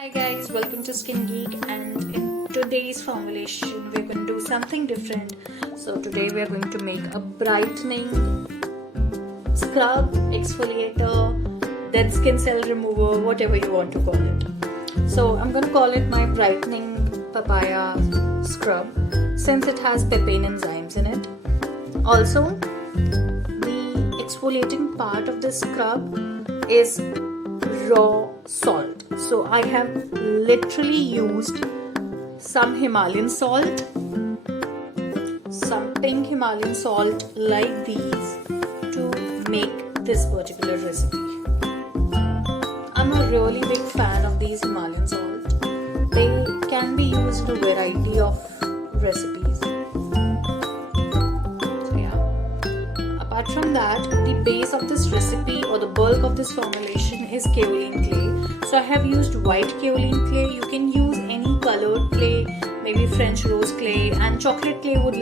Hi guys, welcome to Thatskingeek, and in today's formulation we're going to do something different. So today we're going to make a brightening scrub, exfoliator, dead skin cell remover, whatever you want to call it. So I'm going to call it my brightening papaya scrub since it has papain enzymes in it. Also, the exfoliating part of this scrub is raw salt. So I have literally used some Himalayan salt, some pink Himalayan salt like these to make this particular recipe. I'm a really big fan of these Himalayan salt. They can be used in a variety of recipes. So yeah. Apart from that, the base of this recipe or the bulk of this formulation is kaolin clay. So I have used white kaolin clay. You can use any colored clay, maybe French rose clay, and chocolate clay would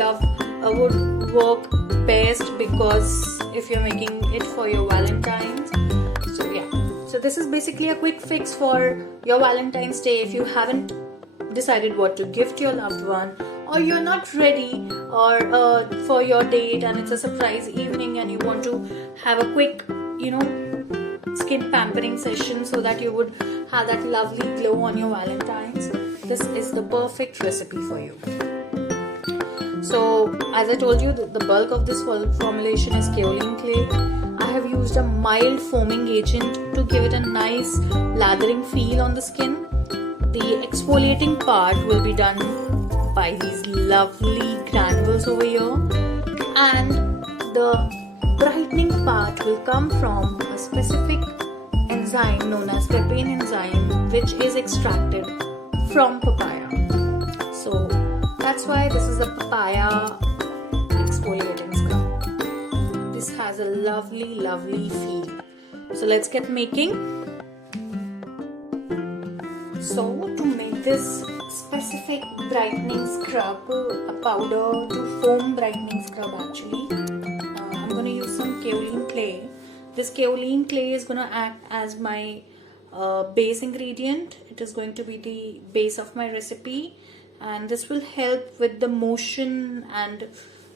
work best because if you're making it for your Valentine's. So yeah. So this is basically a quick fix for your Valentine's Day if you haven't decided what to gift your loved one, or you're not ready or for your date and it's a surprise evening and you want to have a quick, skin pampering session so that you would have that lovely glow on your Valentine's. This is the perfect recipe for you. So as I told you, the bulk of this formulation is kaolin clay. I have used a mild foaming agent to give it a nice lathering feel on the skin. The exfoliating part will be done by these lovely granules over here, and the brightening part will come from a specific enzyme known as papain enzyme, which is extracted from papaya. So that's why this is a papaya exfoliating scrub. This has a lovely feel. So let's get making. So to make this specific brightening scrub, a powder to foam brightening scrub actually, I'm going to use some kaolin clay. This kaolin clay is going to act as my base ingredient. It is going to be the base of my recipe, and this will help with the motion, and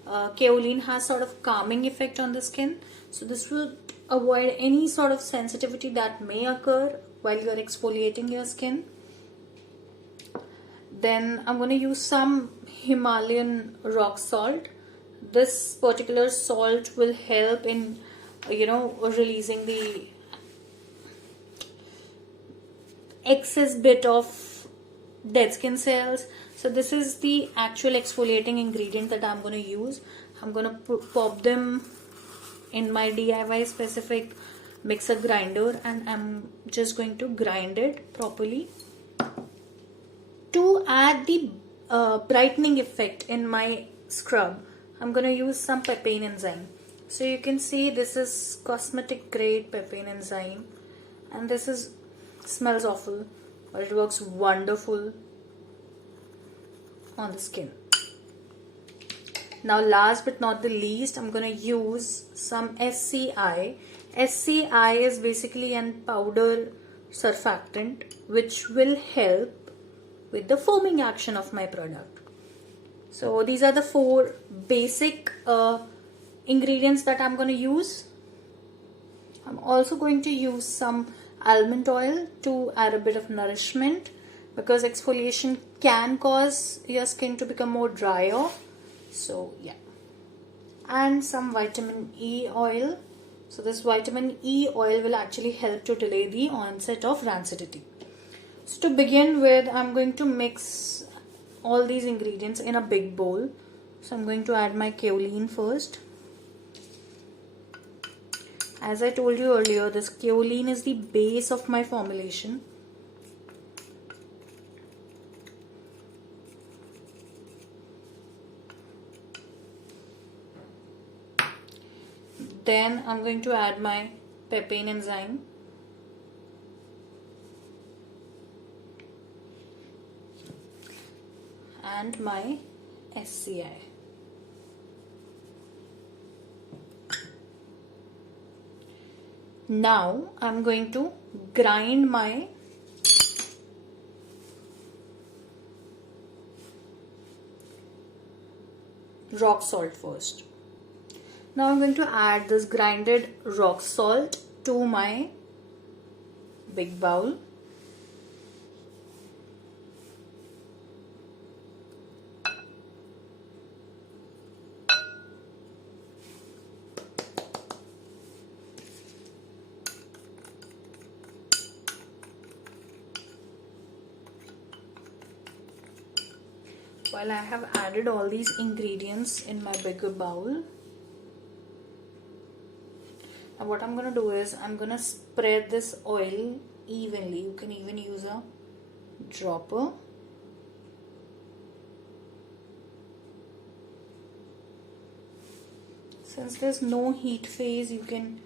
kaolin has sort of calming effect on the skin. So this will avoid any sort of sensitivity that may occur while you're exfoliating your skin. Then I'm going to use some Himalayan rock salt. This particular salt will help in releasing the excess bit of dead skin cells. So this is the actual exfoliating ingredient that I'm going to use. I'm going to pop them in my DIY specific mixer grinder, and I'm just going to grind it properly. To add the brightening effect in my scrub, I'm going to use some papain enzyme. So you can see this is cosmetic grade papain enzyme, and this smells awful, but it works wonderful on the skin. Now last but not the least, I'm going to use some SCI. SCI is basically a powder surfactant which will help with the foaming action of my product. So these are the four basic ingredients that I'm going to use. I'm also going to use some almond oil to add a bit of nourishment, because exfoliation can cause your skin to become more drier. So yeah. And some vitamin E oil. So this vitamin E oil will actually help to delay the onset of rancidity. So to begin with, I'm going to mix all these ingredients in a big bowl. So I'm going to add my kaolin first. As I told you earlier, this kaolin is the base of my formulation. Then I'm going to add my papain enzyme. And my SCI. Now I'm going to grind my rock salt first. Now I'm going to add this grinded rock salt to my big bowl. While I have added all these ingredients in my bigger bowl, now what I'm going to do is I'm going to spread this oil evenly. You can even use a dropper. Since there's no heat phase, you can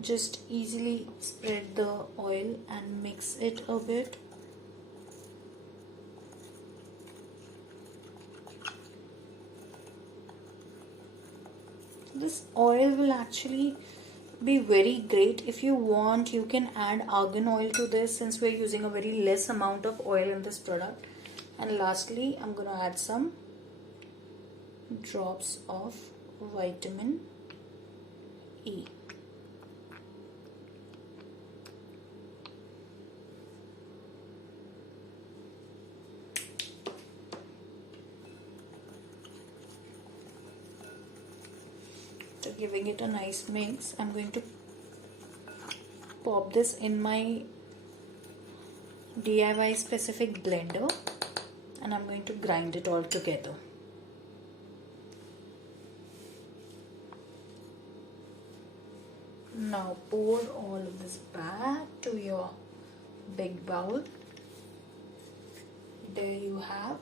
just easily spread the oil and mix it a bit. This oil will actually be very great. If you want, you can add argan oil to this, since we're using a very less amount of oil in this product. And lastly, I'm going to add some drops of vitamin E. So giving it a nice mix, I'm going to pop this in my DIY specific blender and I'm going to grind it all together. Now pour all of this back to your big bowl. There you have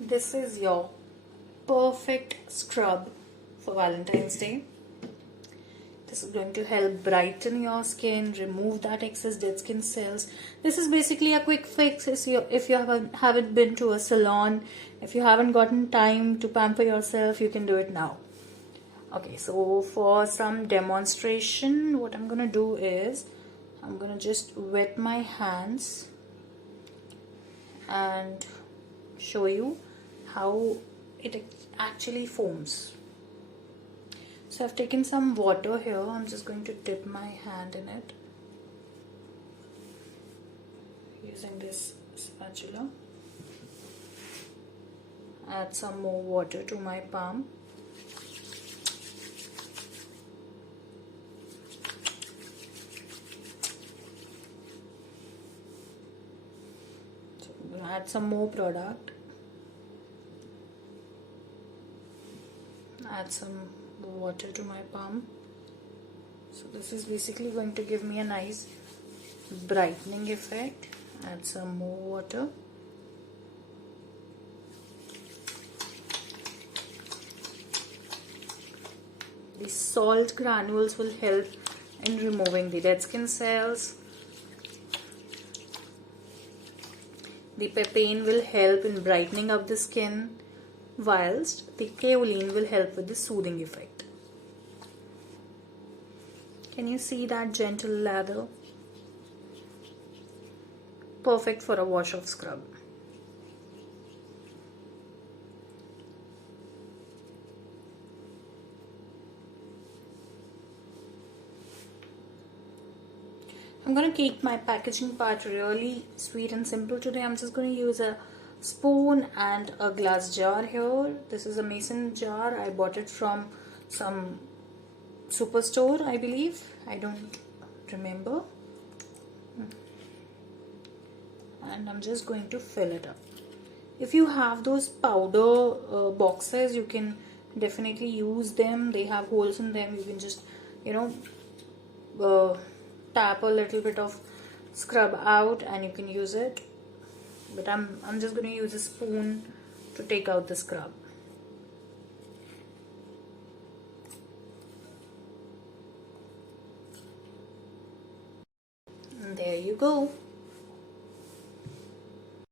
this is your perfect scrub for Valentine's Day. This is going to help brighten your skin, remove that excess dead skin cells. This is basically a quick fix if you haven't been to a salon. If you haven't gotten time to pamper yourself, you can do it now. Okay, so for some demonstration, what I'm going to do is I'm going to just wet my hands and show you how it actually foams. So I've taken some water here. I'm just going to dip my hand in it using this spatula. Add some more water to my palm. So I'm going to add some more product. Add some water to my palm. So this is basically going to give me a nice brightening effect. Add some more water. The salt granules will help in removing the dead skin cells. The papain will help in brightening up the skin, whilst the kaolin will help with the soothing effect. Can you see that gentle lather? Perfect for a wash off scrub. I'm going to keep my packaging part really sweet and simple today. I'm just going to use a spoon and a glass jar here. This is a mason jar. I bought it from some superstore, I believe. I don't remember. And I'm just going to fill it up. If you have those powder boxes, you can definitely use them. They have holes in them. You can just, tap a little bit of scrub out and you can use it. But I'm just going to use a spoon to take out the scrub. And there you go.